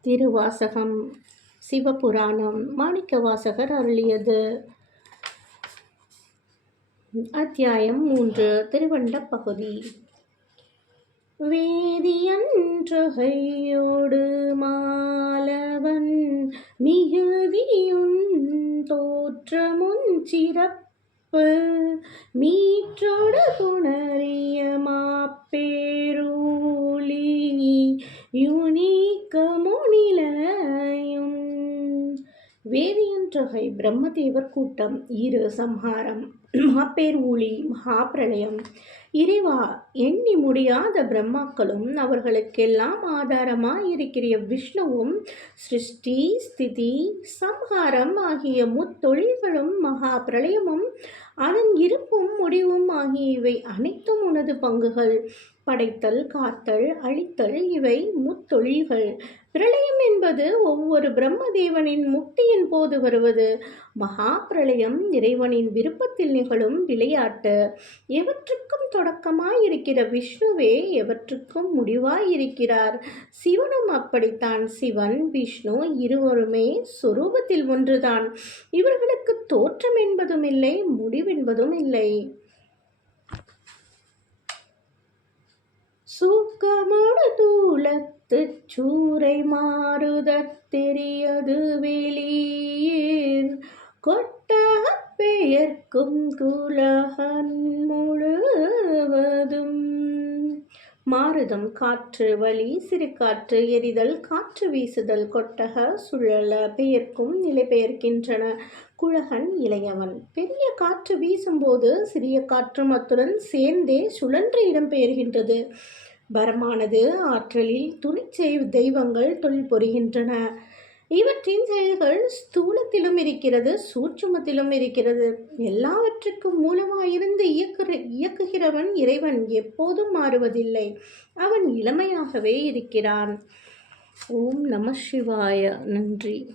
திருவாசகம் சிவபுராணம் மாணிக்கவாசகர் அருளியது. அத்தியாயம் மூன்று திருவண்ட பகுதி. வேதியன்றகையோடு மாலவன் மிகுதியுன் தோற்றமுன் சிறப்பு மீற்றோடு புணரிய மாப்பே வேதியன்றகை பிரம்மதேவர் கூட்டம் இரு சம்ஹாரம் மாப்பேர் ஊழி மகாபிரளயம். இறைவா எண்ணி முடியாத பிரம்மாக்களும் அவர்களுக்கெல்லாம் ஆதாரமாக இருக்கிற விஷ்ணுவும் சிருஷ்டி ஸ்திதி சம்ஹாரம் ஆகிய முத்தொழில்களும் மகா பிரளயமும் அதன் இருப்பும் முடிவும் ஆகிய இவை அனைத்தும் உனது பங்குகள். படைத்தல் காத்தல் அழித்தல் இவை முத்தொழில்கள். பிரளயம் என்பது ஒவ்வொரு பிரம்மதேவனின் முக்தியின் போது வருவது. மகா பிரளயம் இறைவனின் விருப்பத்தில் நிகழும் விளையாட்டு. எவற்றுக்கும் தொடக்கமாயிருக்கிற விஷ்ணுவே எவற்றுக்கும் முடிவாயிருக்கிறார். சிவனும் அப்படித்தான். சிவன் விஷ்ணு இருவருமே சொரூபத்தில் ஒன்றுதான். இவர்களுக்கு தோற்றம் என்பதும் இல்லை முடிவென்பதும் இல்லை. சூக்கமோடு தூளத்து சூரை மாறுதற் தெரியது வெளியீர். கொட்டக பெயர்க்கும் மாறுதம் காற்று வலி சிறு காற்று எரிதல் காற்று வீசுதல் கொட்டக சுழல பெயர்க்கும் நிலை பெயர்க்கின்றன. குழகன் இளையவன். பெரிய காற்று வீசும்போது சிறிய காற்றும் அத்துடன் சேர்ந்தே சுழன்று இடம்பெயர்கின்றது பரமானது ஆற்றலில் துணிச்செய் தெய்வங்கள் தொழில் புரிகின்றன. இவற்றின் செயல்கள் ஸ்தூலத்திலும் இருக்கிறது சூட்சுமத்திலும் இருக்கிறது. எல்லாவற்றுக்கும் மூலமாயிருந்து இயக்குற இயக்குகிறவன் இறைவன் எப்போதும் மாறுவதில்லை. அவன் இளமையாகவே இருக்கிறான். ஓம் நம சிவாய. நன்றி.